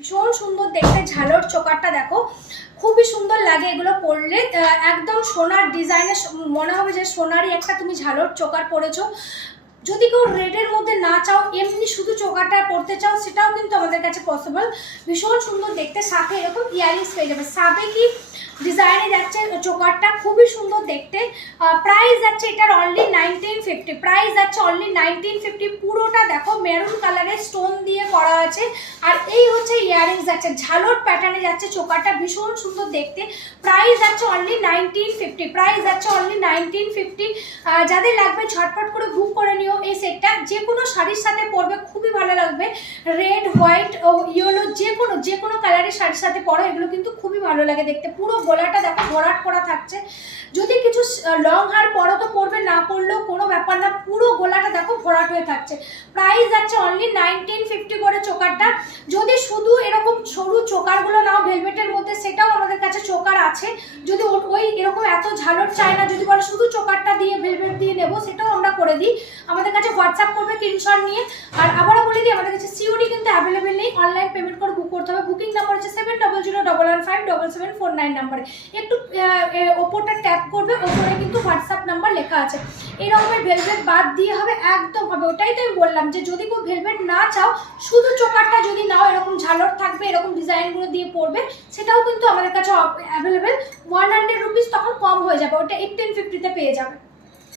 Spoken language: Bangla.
ভীষণ সুন্দর দেখতে ঝালর চোকারটা দেখো, খুবই সুন্দর লাগে এগুলো পরলে। একদম সোনার ডিজাইনের, মনে হবে যে সোনারই একটা তুমি ঝালর চোকার পরেছো। যদি কেউ রেডের মধ্যে না চাও, এমনি শুধু চোকারটা পরতে চাও, সেটাও কিন্তু আমাদের কাছে পসিবল। ভীষণ সুন্দর দেখতে, সাথে এরকম ইয়ারিংস পেয়ে যাবে। সাবে কি ডিজাইনে যাচ্ছে চোকারটা, খুবই সুন্দর দেখতে। প্রাইস যাচ্ছে এটার অনলি 1950, প্রাইস যাচ্ছে অনলি 1950। পুরোটা দেখো মেরুন কালারের স্টোন দিয়ে করা আছে। আর এই হচ্ছে ইয়ারিংস যাচ্ছে, ঝালর প্যাটার্নে যাচ্ছে চোকারটা, ভীষণ সুন্দর দেখতে। প্রাইস যাচ্ছে অনলি 1950, প্রাইস যাচ্ছে অনলি 1950। যাদের লাগবে ঝটপট করে বুক করে নিও এই সেটটা। যে কোনো শাড়ির সাথে পরবে, খুবই ভালো লাগবে। রেড, হোয়াইট ও ইয়েলো যে কোনো কালারের শাড়ির সাথে পরো, এগুলো কিন্তু খুবই ভালো লাগে দেখতে। পুরো গলাটা দেখো ভরাট করা থাকছে। যদি কিছু লং হার পরো তো পরবে, না পরলেও কোনো ব্যাপার না, পুরো গলাটা দেখো ভরাট হয়ে থাকছে। প্রাইস যাচ্ছে অনলি 1950 করে চোকারটা। যদি শুধু এরকম সরু চোকারগুলো নাও ভেলভেটের মধ্যে, সেটাও আমাদের কাছে চোকার আছে। যদি ওই এরকম এত ঝালর চাই না, যদি বলে শুধু চোকারটা দিয়ে ভেলভেট দিয়ে নেবো, সেটাও আমরা করে দিই। আমাদের কাছে হোয়াটসঅ্যাপ করবে স্ক্রিনশট নিয়ে। আর আবারও বলে দিই, আমাদের কাছে সিওডি কিন্তু অ্যাভেলেবেল নেই, অনলাইন পেমেন্ট করে বুক করতে হবে। বুকিং নাম্বার হচ্ছে 7001157747 নাম্বারে। একটু ওপরটা ট্যাপ করবে, ওপরে কিন্তু হোয়াটসঅ্যাপ নাম্বার লেখা আছে। এরকমের ভেলভেট বাদ দিয়ে হবে, একদম হবে। ওটাই তো আমি বললাম যে যদি কেউ ভেলভেট না চাও, শুধু চোকারটা যদি নাও, এরকম ঝালর থাকবে, এরকম ডিজাইনগুলো দিয়ে পরবে, সেটাও কিন্তু আমাদের কাছে অ্যাভেলেবেল। 100 রুপিস তখন কম হয়ে যাবে, ওটা 1850-তে পেয়ে যাবে।